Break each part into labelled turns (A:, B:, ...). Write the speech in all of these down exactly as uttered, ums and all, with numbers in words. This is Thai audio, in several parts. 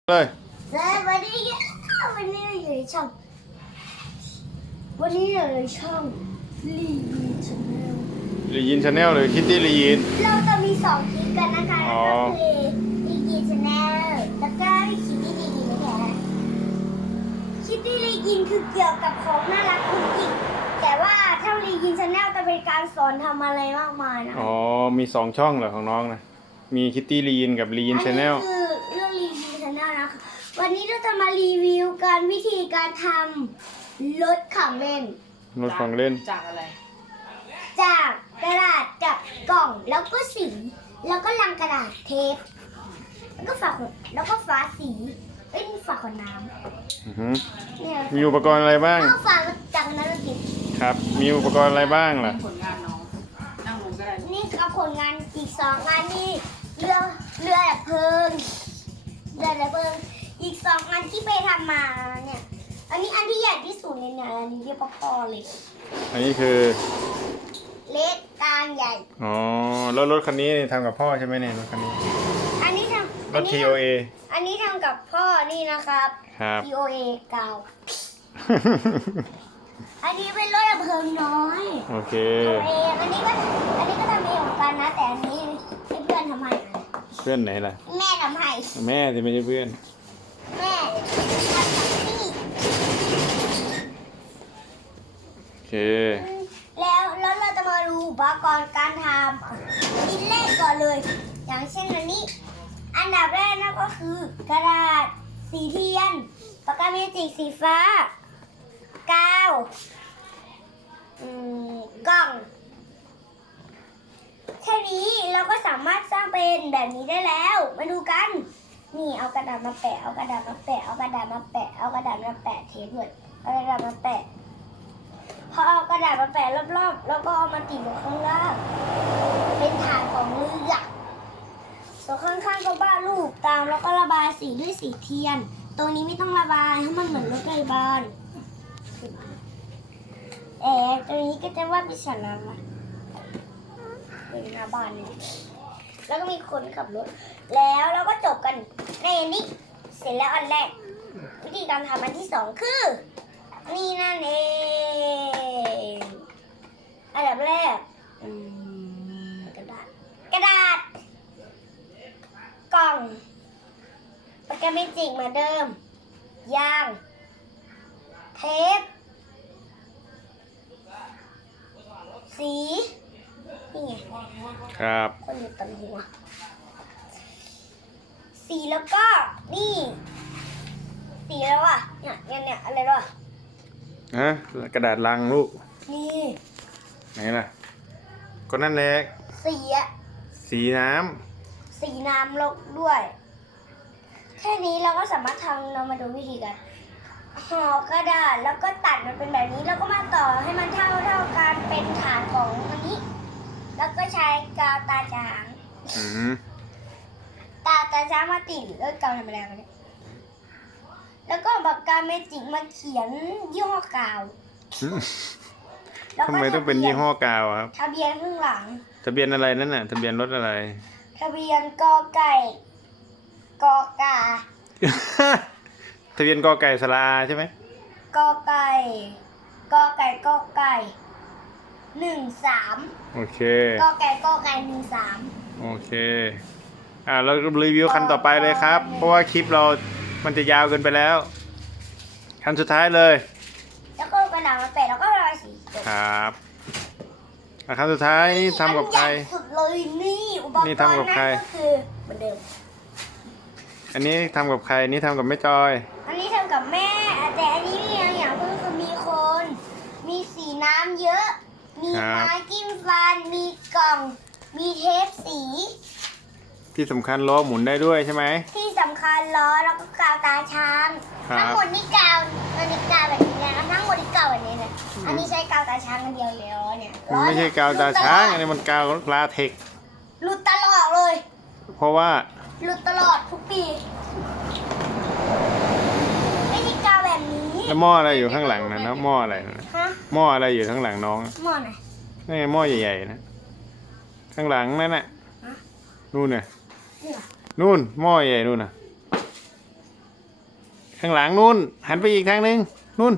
A: เลย
B: แล้ววันนี้วันนี้เราอยู่ในช่องวันนี้เราอยู่ในช่องลียินชาแนล
A: ลียินชาแนลหรือคิตตี้ลียิน
B: เราจะมีสองคลิปกันนะคะแล้วก็คือลียินชาแนลแล้วก็คิตตี้ลียินนะคะคิตตี้ลียินคือเกี่ยวกับของน่ารักคุกกิ๊กแต่ว่าถ้าลียินชาแนลจะเป็นการสอนทำอะไรมากมายนะ
A: อ๋อมีสองช่องเหรอของน้องนะมีคิตตี้ลียินกับลียินชาแนล
B: อันนี้คือเรื่องลียินชาแนลนะคะวันนี้เราจะมารีวิวการวิธีการทำรถของเล่น
A: รถของเล่น
C: จากอะไร
B: จากกระดาษกับกล่องแล้วก็สีแล้วก็ลังกระดาษเทปแล้วก็ฝาขวดแล้วก็ฝาสีเอ้ยฝาขวดน้ำเนี่ย
A: มีอุปกรณ์อะไรบ้าง
B: เอาฝาจากนั้นเราติด
A: ครับมีอุปกรณ์อะไรบ้างล่ะ
C: ผลงานน้องนั่งลงก็ได้
B: นี่คือผลงานอีกสองงานนี่เรือเรือดับเพลิงเรือดับเพลิงอีกสองงานที่ไปทำมาเนี่ยอันนี้อันที่ใหญ่ที่สุดเนี่ยนะอันนี้เรียกว่าพ่อเลย
A: อันนี้คือ
B: เล็กกลางใหญ่
A: อ๋อแล้วรถคันนี้ทำกับพ่อใช่ไหมเนี่ยรถคันนี้
B: อันนี้ทำ
A: รถ ที โอ เอ
B: อันนี้ทำกับพ่อนี่นะครับ
A: ครับ
B: ที โอ เอ เก่าอันนี้เป็นรถดับเพลิงน้อย
A: โอเค
B: เองอันนี้ก็อันนี้ก็ทำเองเหมือนกันนะแต่อันนี้ให้เพื่อนทำให้
A: เพื่อนไหนล่ะ
B: แม่ทำให้
A: แม่ที่ไม่ใช่เพื่อน
B: แม่ทำกับพี่
A: โอเค
B: แล้วแล้วเราจะมาดูอุปกรณ์การทำชิ้นแรกก่อนเลยอย่างเช่นอันนี้อันดับแรกนั่นก็คือกระดาษสีเทียนปากกาเมจิกสีฟ้ากาวกล่องแค่นี้เราก็สามารถสร้างเป็นแบบนี้ได้แล้วมาดูกันนี่เอากระดาษมาแปะเอากระดาษมาแปะเอากระดาษมาแปะเอากระดาษมาแปะเทปเลยเอากระดาษมาแปะพอเอากระดาษมาแปะรอบๆแล้วก็เอามาติดอยู่ข้างล่างเป็นฐานของเรือส่วนข้างๆก็บ้ารูปตามแล้วก็ระบายสีด้วยสีเทียนตรงนี้ไม่ต้องระบายให้มันเหมือนรถไฟบ้านแอบตรงนี้ก็จะว่าเป็นสนามอะเป็นหน้าบ้านเลยแล้วก็มีคนขับรถแล้วเราก็จบกันในนี้เสร็จแล้วอันแรกวิธีการทำอันที่สองคือนี่นั่นเองอันดับแรกกระดาษกระดาษกล่องปากกาเมจิกเหมือนเดิมยางเทปสีนี่ไง
A: ครับ
B: คนอยู่ตันหัวสีแล้วก็นี่สีแล้วอ่ะเนี่ยเนี่ยเนี่ยอะไรแล้วอ่ะ
A: ฮะกระดาษลังลูก
B: นี่
A: ไหนล่ะก็นั่นแหละ
B: สีอะ
A: สีน้
B: ำสีน้ำลงด้วยแค่นี้เราก็สามารถทำเรามาดูวิธีกันห่อกระดาษแล้วก็ตัดมันเป็นแบบนี้แล้วก็มาต่อให้มันเท่าเท่ากันเป็นฐานของอันนี้แล้วก็ใช้กาวตาช้างตาตาช้างมาติดเออกาวธรรมดาไปเลยแล้วก็ปากกาเมจิกมาเขียนยี่ห้อกาว
A: ทำไมต้องเป็นยี่ห้อกาวครับ
B: ทะเบียนข้างหลัง
A: ทะเบียนอะไรนั่นน่ะทะเบียนรถอะไร
B: ทะเบียนกอไก่กอกา
A: ทะเบียนกอไก่สระอาใช่ไหม
B: กอไก่กอไก่กอไก่หนึ่งสาม
A: โอเค
B: กอไก่กอไก่หนึ่งสาม
A: โอเคอ่าเรารีวิวคันต่อไปเลยครับเพราะว่าคลิปเรามันจะยาวเกินไปแล้วคันสุดท้ายเลย
B: แล้วก็กระดาษมาแปะแล้วก็ระบายสี
A: ครับคันสุดท้ายนี่ทำกับใคร
B: สุดเลยนี่อุปกรณ์นั่นก็คือเหมือนเดิม
A: อันนี้ทำกับใครนี่ทำกับแม่จอย
B: อันนี้ทำกับแม่แต่อันนี้มีอย่างอย่างเพิ่งคือมีคนมีสีน้ำเยอะมีไม้จิ้มฟันมีกล่องมีเทปสี
A: ที่สำคัญล้อหมุนได้ด้วยใช่ไหม
B: ที่สำคัญล้อแล้วก็กาวตาช้างทั้งหมดนี่กาวอันนี้กาวแบบนี้นะทั้งหมดนี่กาวแบบนี้นะอันนี้ใช้กาวตาช้างกันเดียวเลยเนี่ย
A: มันไม่ใช่กาวตาช้างอันนี้มันกาวลาเทค
B: หลุดตลอดเลย
A: เพราะว่า
B: หลุดตลอดทุกปีไม่ใช่กาวแบบนี้
A: แล้วหม้ออะไรอยู่ข้างหลังนะนะหม้ออะไรนะหม้ออะไรอยู่ข้างหลังน้อง
B: หม้อไหน
A: นี่ไงหม้อใหญ่ๆนะข้างหลังนั่นน่ะนู่นน่ะนู่นหม้อใหญ่นู่นน่ะข้างหลังนู่น หันไปอีกทางหนึ่งนู่น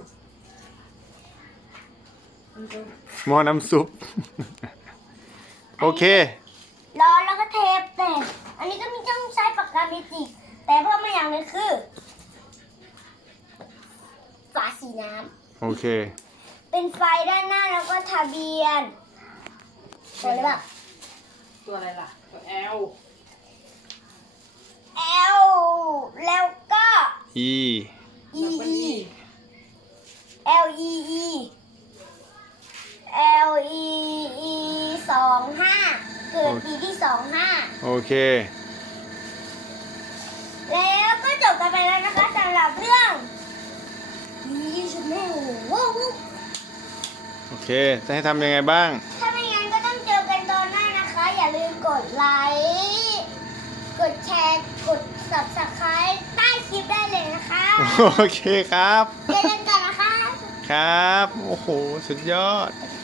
C: มันจะ
A: หม้อน้ำซุป โอเค
B: ร้อนแล้วก็เทปแต่อันนี้ก็มีต้องใช้ปากกาเมจิกแต่เพิ่มมาอย่างหนึงคือฝาสีน้
A: โอเค
B: ำเป็นไฟด้านหน้าแล้วก็ทะเบียนตัวอะไรบ้าง
C: ตัวอะไรล่ะ ตัวแอล
B: L แล้วก็
A: E
B: E
C: ดับเบิล
B: E
C: อี
B: L E E L E E สองห้าเกิดปีที่สองห้า
A: โอเค
B: แล้วก็จบกันไปแล้วนะคะสำหรับเรื่องยี่สิบแม่โอ้โห
A: โอเค จะให้ทำยังไงบ้าง
B: ถ้าไม่งั้นก็ต้องเจอกันตอนหน้านะคะ อย่าลืมกดไลค์กดแชร์กด subscribe ใต้คลิปได้เลยนะคะ
A: โอเคครับ
B: เจอกันกันนะคะ
A: ครับ โอ้โห สุดยอด